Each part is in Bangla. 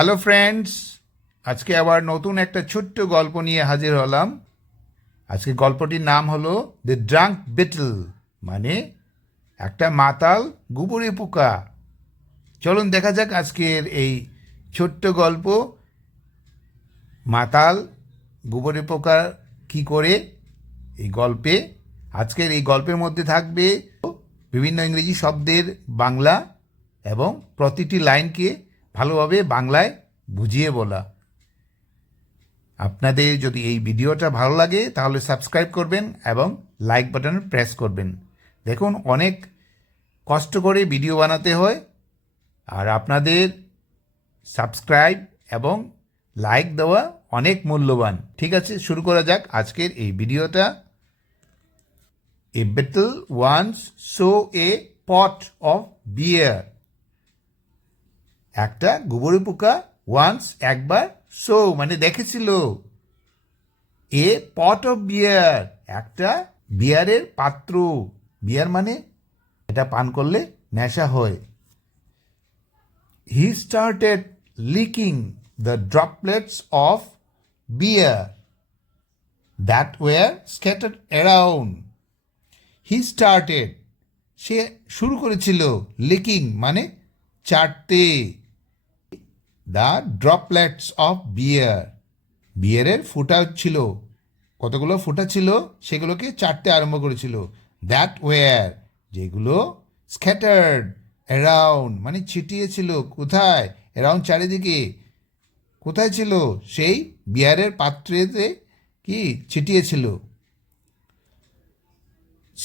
হ্যালো ফ্রেন্ডস আজকে আবার নতুন একটা ছোট্ট গল্প নিয়ে হাজির হলাম। আজকে গল্পটির নাম হলো দ্য ড্রাঙ্ক বিটল মানে একটা মাতাল গুবরি পোকা। চলুন দেখা যাক আজকের এই ছোট্ট গল্প। মাতাল গুবরে পোকা কি করে? এই গল্পে, আজকের এই গল্পের মধ্যে থাকবে বিভিন্ন ইংরেজি শব্দের বাংলা এবং প্রতিটি লাইনকে ভালোভাবে বাংলায় বুঝিয়ে বলা। আপনাদের যদি এই ভিডিওটা ভালো লাগে, তাহলে সাবস্ক্রাইব করবেন এবং লাইক বাটন প্রেস করবেন। দেখুন, অনেক কষ্ট করে ভিডিও বানাতে হয়, আর আপনাদের সাবস্ক্রাইব এবং লাইক দেওয়া অনেক মূল্যবান। ঠিক আছে, শুরু করা যাক আজকের এই ভিডিওটা। A beetle once saw a pot of beer একটা গোবরে পোকা ওয়ান্স একবার সো মানে দেখেছিল। এ পট অফ বিয়ার একটা বিয়ারের পাত্র। বিয়ার মানে এটা পান করলে নেশা হয়। He started licking the droplets of beer that were scattered around he started সে শুরু করেছিল লিকিং মানে চাটতে। দ্য ড্রপলেটস অফ বিয়ার বিয়ারের ফুটা ছিল। কতগুলো ফুটা ছিল? সেগুলোকে চারটে আরম্ভ করেছিল। দ্যাট ওয়ার যেগুলো স্ক্যাটার্ড অ্যারাউন্ড মানে ছিটিয়েছিল কোথায়? অ্যারাউন্ড চারিদিকে। কোথায় ছিল? সেই বিয়ারের পাত্রেতে কি? ছিটিয়েছিল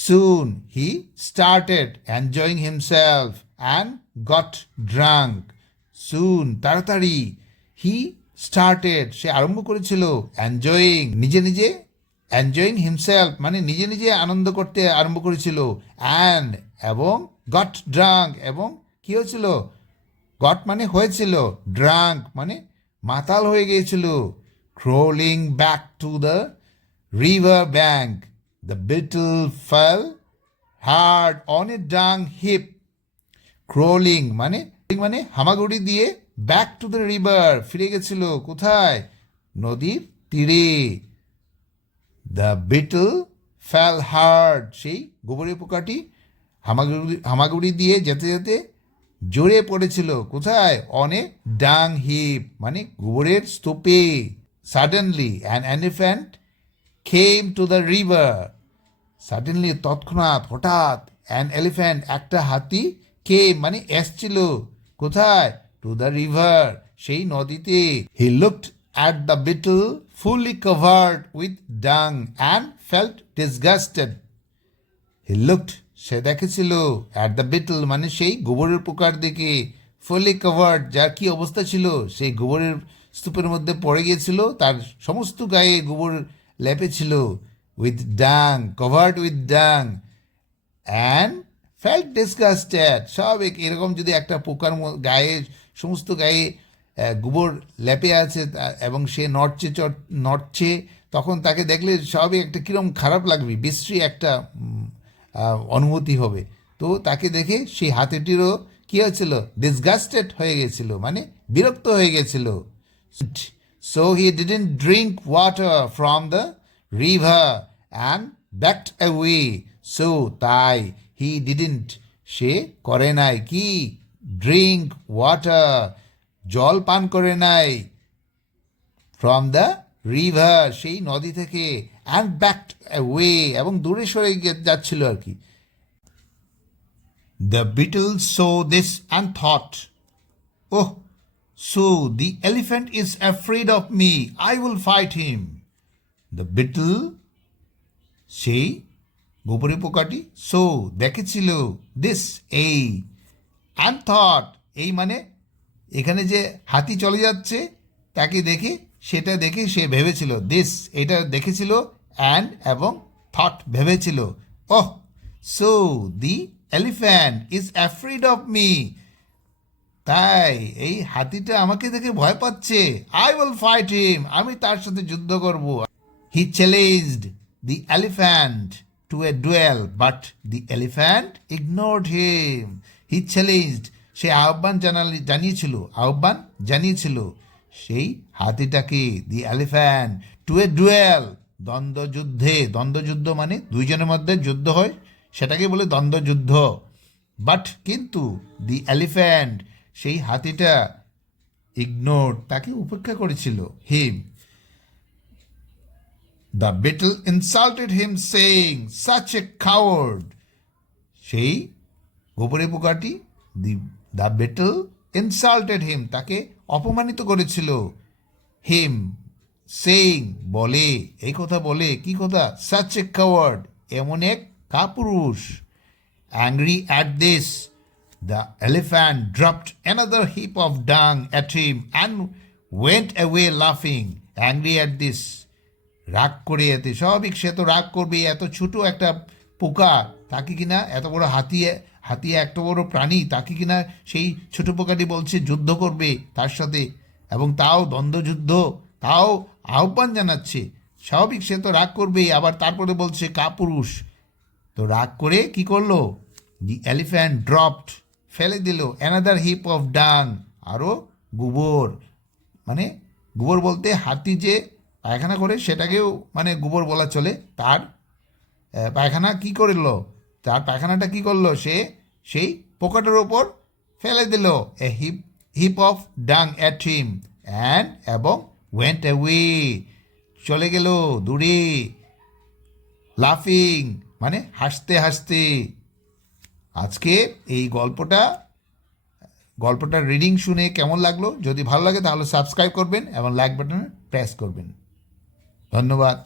Soon he started enjoying himself and got drunk. Soon, তাড়াতাড়ি। হি স্টার্টেড সে আরম্ভ করেছিল এনজয়িং নিজে নিজে এনজয়িং হিমসেলফ মানে নিজে নিজে আনন্দ করতে আরম্ভ করেছিল। অ্যান্ড এবং গট ড্রাঙ্ক এবং কি হয়েছিল? গট মানে হয়েছিল ড্রাঙ্ক মানে মাতাল হয়ে গিয়েছিল। Crawling back to the river bank the beetle fell hard on a drunk heap crawling মানে মানে হামাগুড়ি দিয়ে ব্যাক টু দ্য রিভার ফিরে গেছিল কোথায়? নদীর তীরে। দ্য বিটল ফ্যাল হার্ড সেই গোবরে পোকাটি হামাগুড়ি হামাগুড়ি দিয়ে যেতে যেতে জোরে পড়েছিল। কোথায়? অনেক ডাং হিপ মানে গোবরের স্তূপে। Suddenly an elephant came to the river suddenly তৎক্ষণাৎ, হঠাৎ অ্যান এলিফ্যান্ট একটা হাতি কে মানে এসছিল। কোথায়? টু দ্য রিভার সেই নদীতে he looked at the beetle fully covered with dung and felt disgusted he looked সে দেখেছিল অ্যাট দ্য বিটল মানে সেই গোবরের পোকার দিকে ফুলি কভার্ড যার কি অবস্থা ছিল, সেই গোবরের স্তূপের মধ্যে পড়ে গিয়েছিল, তার সমস্ত গায়ে গোবর লেপেছিল with dung covered with dung and felt disgusted স্বাভাবিক, এরকম যদি একটা পোকার গায়ে সমস্ত গায়ে গোবর লেপে আছে এবং সে নড়ছে নড়ছে, তখন তাকে দেখলে স্বাভাবিক একটা কীরকম খারাপ লাগবে, বিশ্রী একটা অনুভূতি হবে। তো তাকে দেখে সেই হাতিটিরও কী হয়েছিল? ডিসগাস্টেড হয়ে গেছিল মানে বিরক্ত হয়ে গেছিল। So he didn't drink water from the river and backed away so তাই হি ডিডেন্ট সে করে নাই কি? ড্রিঙ্ক ওয়াটার জল পান করে নাই। ফ্রম দ্য রিভার সেই নদী থেকে অ্যান্ড ব্যাকড ওয়ে এবং দূরে সরে যাচ্ছিল আর কি। The beetle saw this and thought oh so the elephant is afraid of me I will fight him the beetle সেই গোপরে পোকাটি? সো দেখেছিল দিস এই। অ্যান্ড থট এই মানে এখানে যে হাতি চলে যাচ্ছে, তাকে দেখে, সেটা দেখে সে ভেবেছিল দিস এটা দেখেছিল অ্যান্ড এবং থট ভেবেছিল। ওহ so the elephant is afraid of me তাই, এই হাতিটা আমাকে দেখে ভয় পাচ্ছে। আই উইল ফাইট হিম আমি তার সাথে যুদ্ধ করব। He challenged the elephant to a duel but the elephant ignored him he challenged সে আহ্বান জানালি জানিয়েছিল, আহ্বান জানিয়েছিল। সেই হাতিটাকে the elephant to a duel দ্বন্দ্বযুদ্ধে। দ্বন্দ্বযুদ্ধ মানে দুইজনের মধ্যে যুদ্ধ হয়, সেটাকে বলে দ্বন্দ্বযুদ্ধ। বাট কিন্তু দি এলিফ্যান্ট সেই হাতিটা ইগনোর তাকে উপেক্ষা করেছিল him the beetle insulted him saying such a coward সেই গোপরে পোকাটি the the beetle insulted him তাকে অপমানিত করেছিল। হিম সেইং বলে, এই কথা বলে, কি কথা? সাচ এ কাওয়ার্ড এমন এক কাপুরুষ। Angry at this the elephant dropped another heap of dung at him and went away লাফিং অ্যাংরি অ্যাট দিস রাগ করে এতে স্বাভাবিক, সে তো রাগ করবে, এত ছোট একটা পোকা, তাকে কিনা এত বড় হাতিয়ে হাতিয়ে এত বড় প্রাণী, তাকে কিনা সেই ছোট পোকাটি বলছে যুদ্ধ করবে তার সাথে। এবং তাও দ্বন্দ্বযুদ্ধ, তাও আহ্বান জানাচ্ছে। স্বাভাবিক, সে তো রাগ করবেই আবার তারপরে বলছে কাপুরুষ। তো রাগ করে কি করল? দি এলিফ্যান্ট ড্রপড, ফেলে দিল। অ্যানাদার হিপ অফ ডাং আরও গোবর। মানে গোবর বলতে হাতি যে পায়খানা করে সেটাকেও মানে গোবর বলা চলে। তার পায়খানা কি করল? তার পায়খানাটা কি করল? সে সেই পোকাটার ওপর ফেলে দিল a heap heap of dung at him and এবং ওয়েন্ট অ্যাওয়ে চলে গেল দূরে লাফিং মানে হাসতে হাসতে। আজকে এই গল্পটা, গল্পটার রিডিং শুনে কেমন লাগল? যদি ভালো লাগে তাহলে সাবস্ক্রাইব করবেন এবং লাইক বাটনে প্রেস করবেন। ধন্যবাদ।